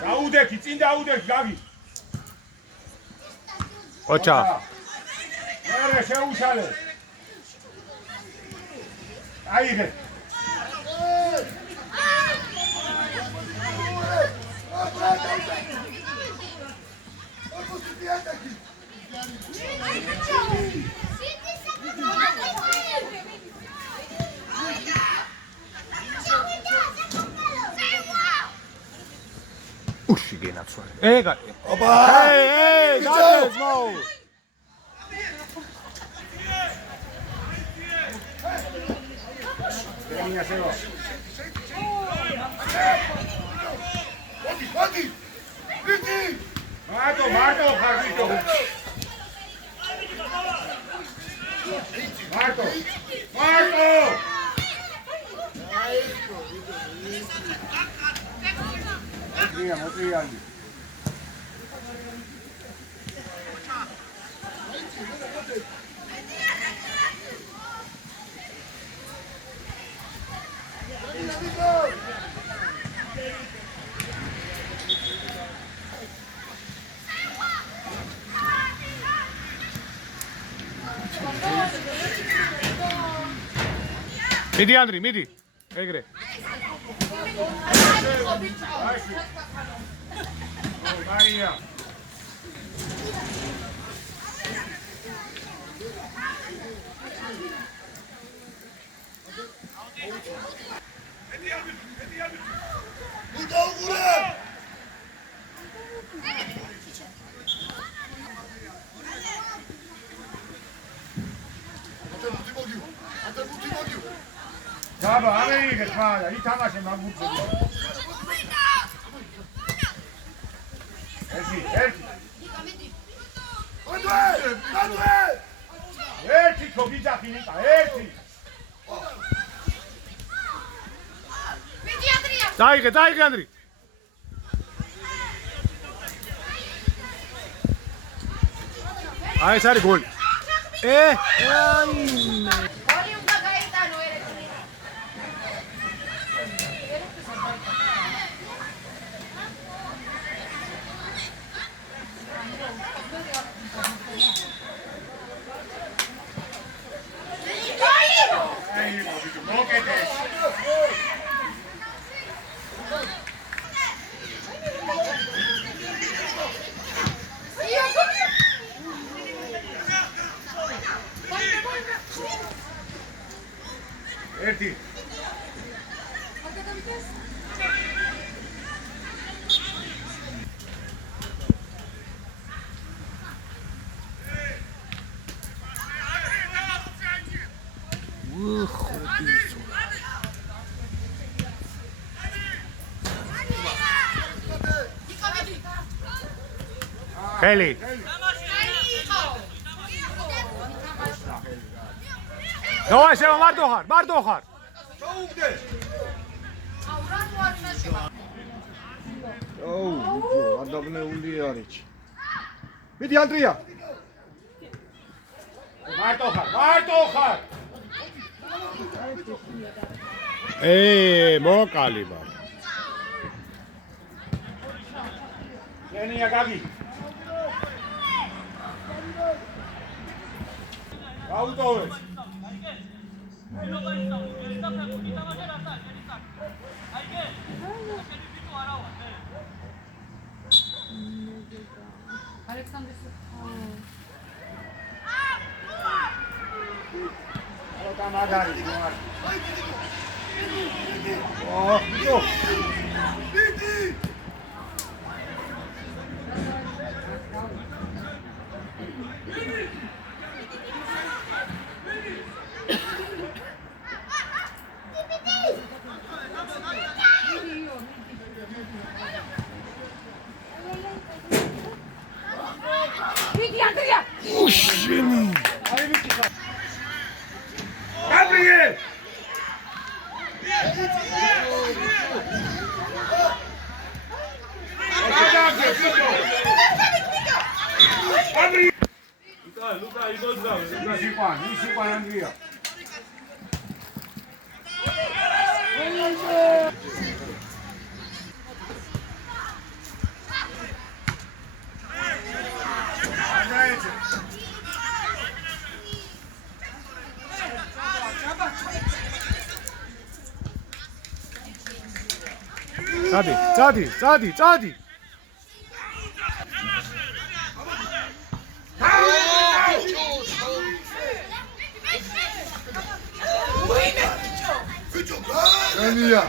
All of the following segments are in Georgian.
დაუდექი, წინ დაუდექი, გაგი. ოჩა. მერე შეუშალე. აიღე. უში გენაცვალე. ეგა. ოპა. ეი, გადეს მოუ. Venga, Sebo. ¡Mati! ¡Ricky! ¡Mato, Jarrito! ¡Mato! Mira, მიდი ანდრი, მიდი. ეგრე. Maria. Bravo, arrivi, guarda, lì tava sembra un buco. Erti, comincia finita, erti. დაიღე, ანდრი. აი ეს არის გოლი. Erti. ხელი. ნოა შევა მარტო ხარ. ჩაუგდე. ადაბნეული არის. მიდი ანდრია. მარტო ხარ. მოკალი ბარ. ენია გაგი. აუტოვეს. Alexander. Luka, idozgave. Nisi pan Andrija. Წადი. ენია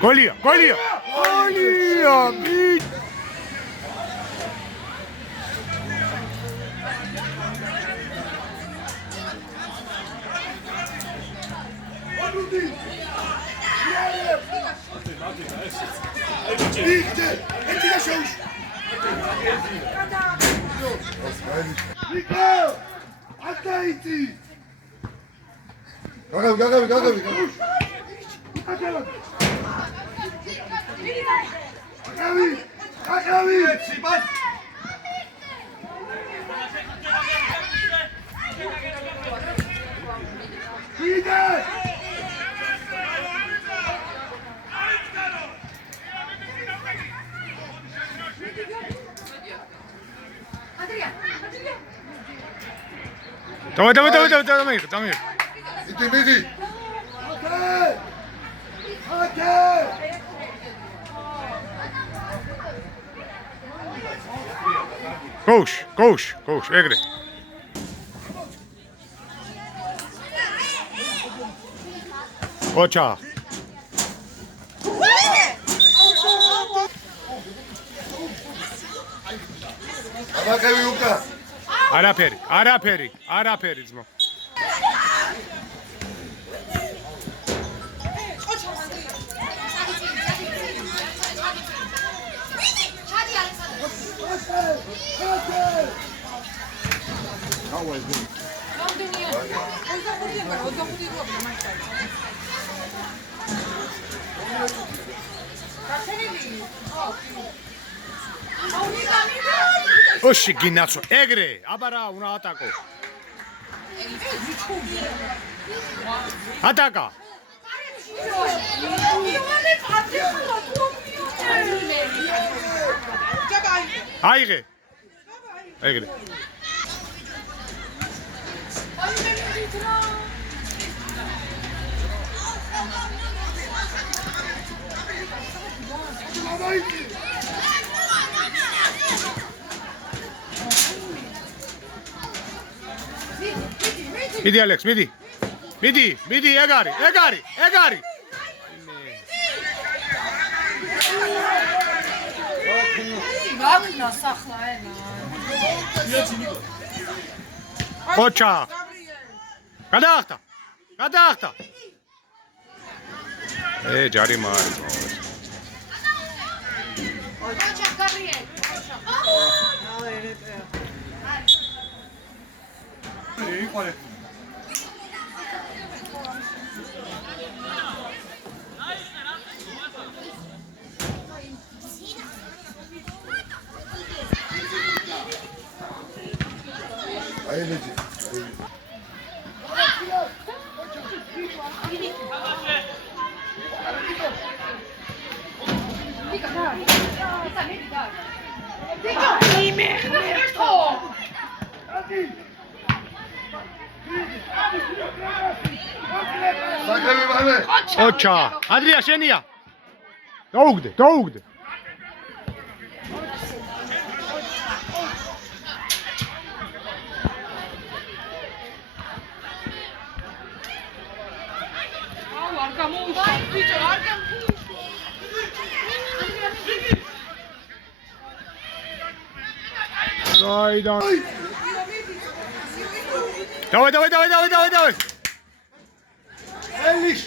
Golია. გაგავი Давай. მიდი Coach, ეგრე. ოჩა. აბაკევი უკა არაფერი ძმო. ოში გინაცო ეგრე აბარა უნდა ატაკო ატაკა აიღე ეგრე მიდი ალექს მიდი ეგარი გაქნა სახლა ენა ოჩა გადაახტა ჯარი მარი ოჩა კარიე აილეჯი ოჩა ანდრია შენია დაუგდე давай ელიშ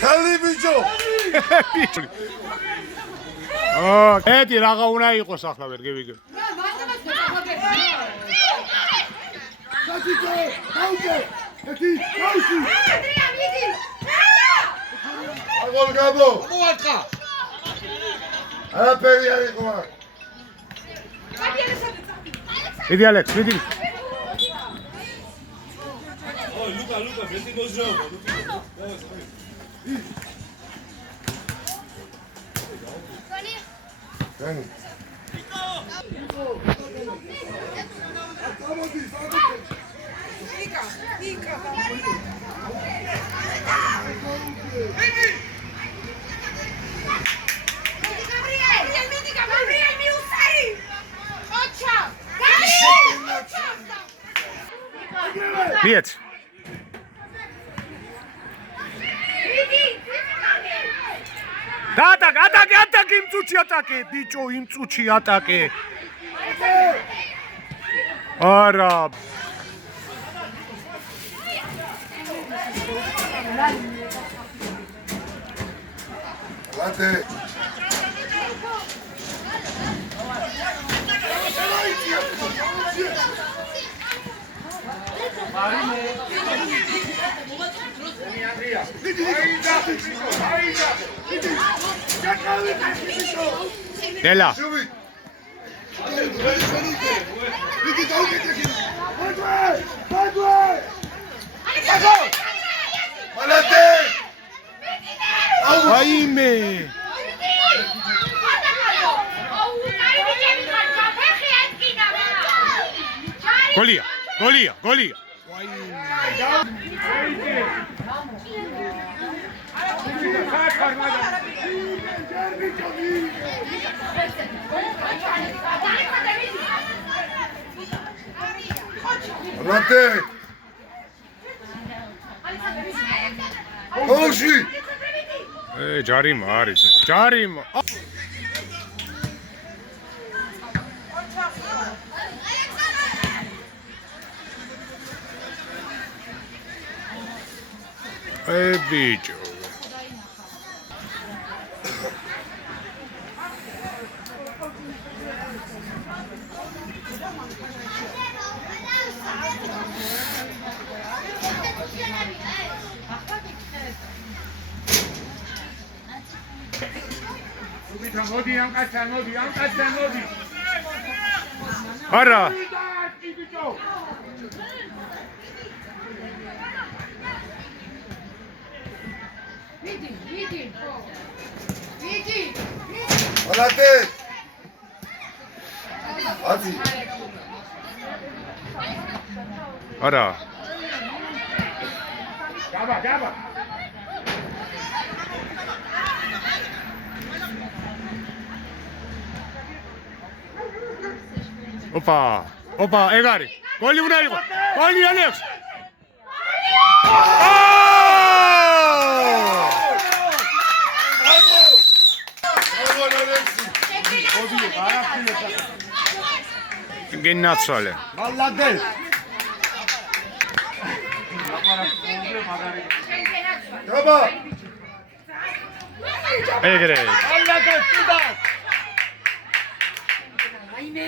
ხელი ბიჭო. ბიჭი. ეთი რაღა უნდა იყოს ახლა ვერ გევიგე. სათიკო, დაუგე. ეთი, დაუში. აგოლ გაბო. მოარტყა. არაფერი არ იყო აქ. მიდი ალექს, მიდი. ლუკა, მეტი მოძრაობა. დენი. მიეც. ატაკე, იმ წუთში ატაკე, ბიჭო, იმ წუთში ატაკე. არა. ლადე. დელა. აიმე. გოლია. ლადე. ოში. ჯარიმა არის. ჯარიმა. ბიჭო. მოდი ამ კაცთან, მოდი. არა. მიდი. ლადე. ათი. არა. გაბა. ოპა, ეგარი. გოლი უნდა იყოს. გოლი ალექს. გენაცვალე. მალადე. გაბა. ეგრე. მალადე, სუდა. აიმე.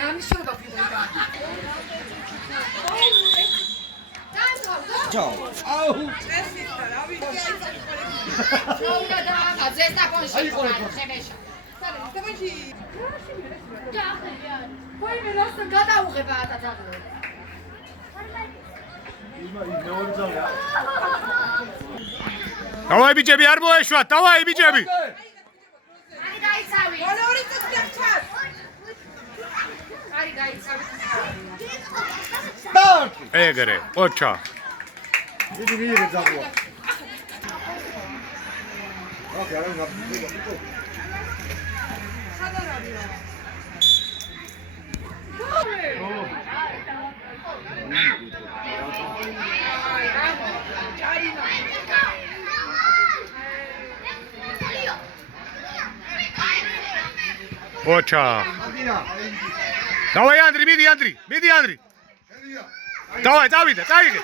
რამის შევდა ფიგურა. ჩაო. აუ. დავაი ბიჭები, არ მოეშვათ, დავაი ბიჭები. ეგრე, ოჩა. მიდი გძაღვა. ოკეი, არა ნაბიჯო. ოჩა. დავაი ანდრი, მიდი ანდრი. Lia. Давай, წავიდა, წაიღე.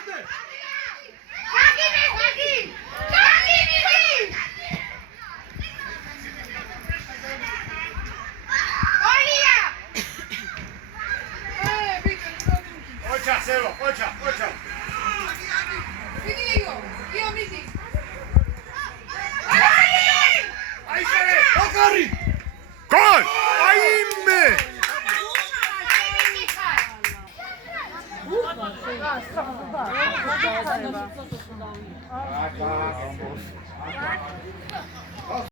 ოჩა, სევო, ოჩა. აი შე! Აკარი. გოლ! აიმე! აკა.